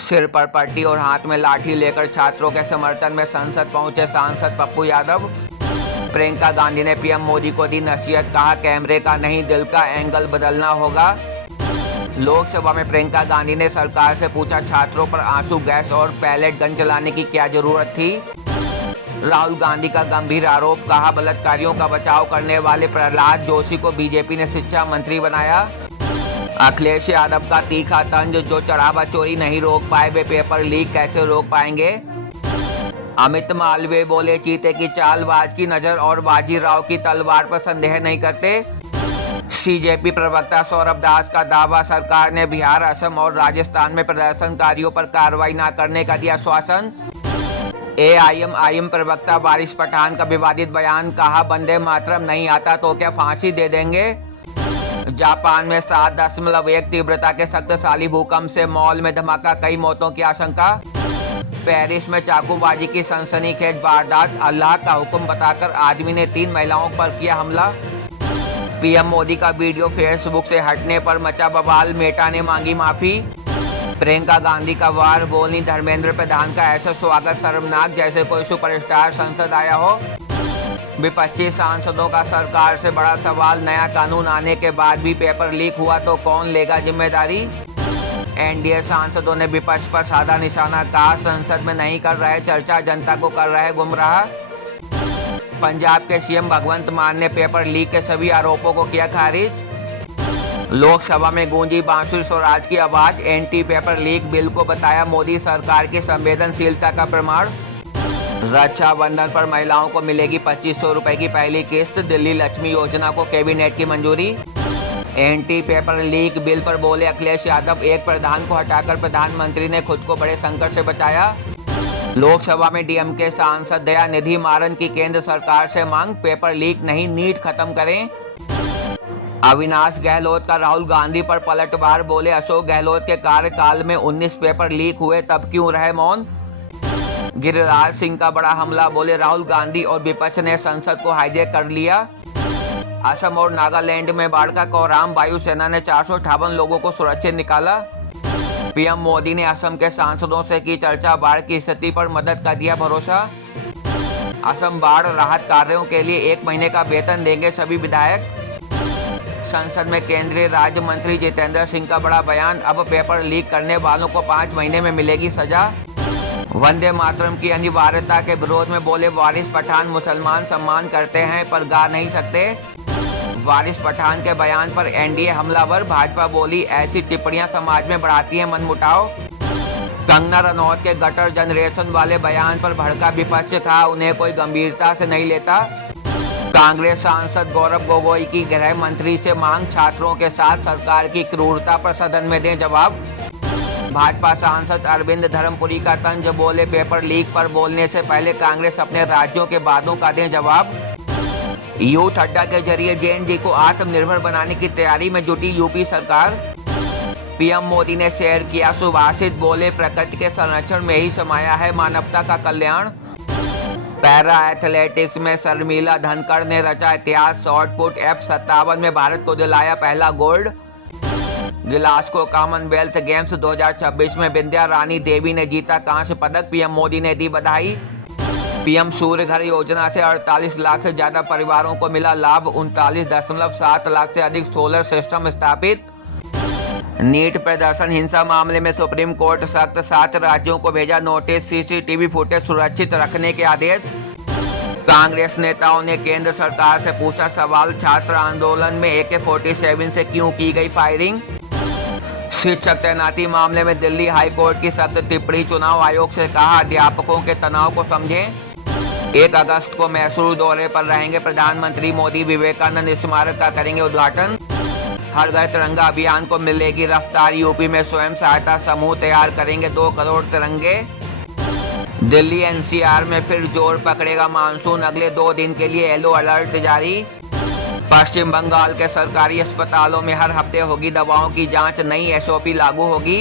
सिर पर पट्टी और हाथ में लाठी लेकर छात्रों के समर्थन में संसद पहुंचे सांसद पप्पू यादव। प्रियंका गांधी ने पीएम मोदी को दी नसीहत, कहा कैमरे का नहीं दिल का एंगल बदलना होगा। लोकसभा में प्रियंका गांधी ने सरकार से पूछा छात्रों पर आंसू गैस और पैलेट गन चलाने की क्या जरूरत थी। राहुल गांधी का गंभीर आरोप, कहा बलात्कारियों का बचाव करने वाले प्रहलाद जोशी को बीजेपी ने शिक्षा मंत्री बनाया। अखिलेश यादव का तीखा तंज, जो चढ़ावा चोरी नहीं रोक पाए वे पेपर लीक कैसे रोक पाएंगे। अमित मालवीय बोले चीते की चालबाज की नजर और बाजीराव की तलवार पर संदेह नहीं करते। सीजेपी प्रवक्ता सौरभ दास का दावा, सरकार ने बिहार, असम और राजस्थान में प्रदर्शनकारियों पर कार्रवाई न करने का दिया आश्वासन। एआईएमआईएम प्रवक्ता वारिस पठान का विवादित बयान, कहा वंदे मातरम नहीं आता तो क्या फांसी दे देंगे। जापान में 7.1 तीव्रता के शक्तिशाली भूकंप से मॉल में धमाका, कई मौतों की आशंका। पेरिस में चाकूबाजी की सनसनीखेज वारदात, अल्लाह का हुक्म बताकर आदमी ने 3 महिलाओं पर किया हमला। पीएम मोदी का वीडियो फेसबुक से हटने पर मचा बवाल, मेटा ने मांगी माफी। प्रियंका गांधी का वार, बोली धर्मेंद्र प्रधान का ऐसा स्वागत शर्मनाक जैसे कोई सुपरस्टार संसद आया हो। विपक्षी सांसदों का सरकार से बड़ा सवाल, नया कानून आने के बाद भी पेपर लीक हुआ तो कौन लेगा जिम्मेदारी। एनडीए सांसदों ने विपक्ष पर साधा निशाना, कहा संसद में नहीं कर रहे चर्चा, जनता को कर रहे गुमराह। पंजाब के सीएम भगवंत मान ने पेपर लीक के सभी आरोपों को किया खारिज। लोकसभा में गूंजी बांसुरी स्वराज की आवाज, एंटी पेपर लीक बिल को बताया मोदी सरकार की संवेदनशीलता का प्रमाण। रक्षाबंधन पर महिलाओं को मिलेगी 2500 रुपए की पहली किस्त, दिल्ली लक्ष्मी योजना को कैबिनेट की मंजूरी। एंटी पेपर लीक बिल पर बोले अखिलेश यादव, एक प्रधान को हटाकर प्रधानमंत्री ने खुद को बड़े संकट से बचाया। लोकसभा में डीएमके सांसद दयानिधि मारन की केंद्र सरकार से मांग, पेपर लीक नहीं नीट खत्म करें। अविनाश गहलोत का राहुल गांधी पर पलटवार, बोले अशोक गहलोत के कार्यकाल में 19 पेपर लीक हुए, तब क्यों रहे मौन। गिरिराज सिंह का बड़ा हमला, बोले राहुल गांधी और विपक्ष ने संसद को हाईजैक कर लिया। असम और नागालैंड में बाढ़ का कोहराम, वायुसेना ने 458 लोगों को सुरक्षित निकाला। पीएम मोदी ने असम के सांसदों से की चर्चा, बाढ़ की स्थिति पर मदद का दिया भरोसा। असम बाढ़ राहत कार्यों के लिए 1 महीने का वेतन देंगे सभी विधायक। संसद में केंद्रीय राज्य मंत्री जितेंद्र सिंह का बड़ा बयान, अब पेपर लीक करने वालों को 5 महीने में मिलेगी सजा। वंदे मातरम की अनिवार्यता के विरोध में बोले वारिस पठान, मुसलमान सम्मान करते हैं पर गा नहीं सकते। वारिस पठान के बयान पर एनडीए हमलावर, भाजपा बोली ऐसी टिप्पणियां समाज में बढ़ाती हैं मनमुटाव। कंगना रनौत के गटर जनरेशन वाले बयान पर भड़का विपक्ष, कहा उन्हें कोई गंभीरता से नहीं लेता। कांग्रेस सांसद गौरव गोगोई की गृह मंत्री से मांग, छात्रों के साथ सरकार की क्रूरता पर सदन में दें जवाब। भाजपा सांसद अरविंद धर्मपुरी का तंज, बोले पेपर लीक पर बोलने से पहले कांग्रेस अपने राज्यों के वादों का दें जवाब। यूथ अड्डा के जरिए जेएनजी को आत्मनिर्भर बनाने की तैयारी में जुटी यूपी सरकार। पीएम मोदी ने शेयर किया सुभाषित, बोले प्रकृति के संरक्षण में ही समाया है मानवता का कल्याण। पैरा एथलेटिक्स में शर्मिला धनखड़ ने रचा इतिहास, शॉटपुट F57 में भारत को दिलाया पहला गोल्ड। गिलास्को कॉमनवेल्थ गेम्स 2026 में विंध्या रानी देवी ने जीता कांस्य पदक, पीएम मोदी ने दी बधाई। पीएम सूर्य घर योजना से 48 लाख से ज्यादा परिवारों को मिला लाभ, 39.7 लाख से अधिक सोलर सिस्टम स्थापित। नीट प्रदर्शन हिंसा मामले में सुप्रीम कोर्ट सख्त, 7 राज्यों को भेजा नोटिस, सीसीटीवी फुटेज सुरक्षित रखने के आदेश। कांग्रेस नेताओं ने केंद्र सरकार से पूछा सवाल, छात्र आंदोलन में AK-47 से क्यों की गई फायरिंग। शिक्षक तैनाती मामले में दिल्ली हाई कोर्ट की सख्त टिप्पणी, चुनाव आयोग से कहा अध्यापकों के तनाव को समझें। 1 अगस्त को मैसूर दौरे पर रहेंगे प्रधानमंत्री मोदी, विवेकानंद स्मारक का करेंगे उद्घाटन। हर घर तिरंगा अभियान को मिलेगी रफ्तार, यूपी में स्वयं सहायता समूह तैयार करेंगे 2 करोड़ तिरंगे। दिल्ली एनसीआर में फिर जोर पकड़ेगा मानसून, अगले 2 दिन के लिए येलो अलर्ट जारी। पश्चिम बंगाल के सरकारी अस्पतालों में हर हफ्ते होगी दवाओं की जांच, नई एसओपी लागू होगी।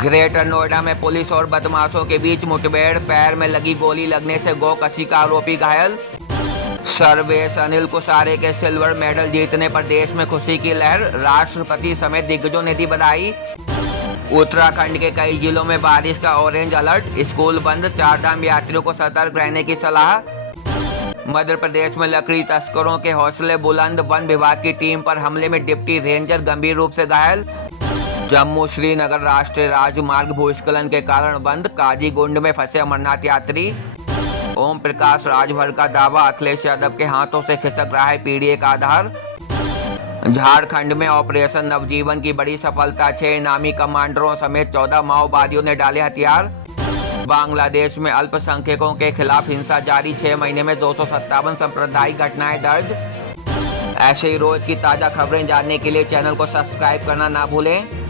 ग्रेटर नोएडा में पुलिस और बदमाशों के बीच मुठभेड़, पैर में लगी गोली लगने से गोकशी का आरोपी घायल। सर्वेश अनिल कुसारे के सिल्वर मेडल जीतने पर देश में खुशी की लहर, राष्ट्रपति समेत दिग्गजों ने दी बधाई। उत्तराखंड के कई जिलों में बारिश का ऑरेंज अलर्ट, स्कूल बंद, चारधाम यात्रियों को सतर्क रहने की सलाह। मध्य प्रदेश में लकड़ी तस्करों के हौसले बुलंद, वन विभाग की टीम पर हमले में डिप्टी रेंजर गंभीर रूप से घायल। जम्मू श्रीनगर राष्ट्रीय राजमार्ग भूस्खलन के कारण बंद, काजीगुंड में फंसे अमरनाथ यात्री। ओम प्रकाश राजभर का दावा, अखिलेश यादव के हाथों से खिसक रहा है पीडीए का आधार। झारखंड में ऑपरेशन नवजीवन की बड़ी सफलता, 6 इनामी कमांडरों समेत 14 माओवादियों ने डाले हथियार। बांग्लादेश में अल्पसंख्यकों के खिलाफ हिंसा जारी, 6 महीने में 257 सांप्रदायिक घटनाएं दर्ज। ऐसे ही रोज की ताजा खबरें जानने के लिए चैनल को सब्सक्राइब करना ना भूलें।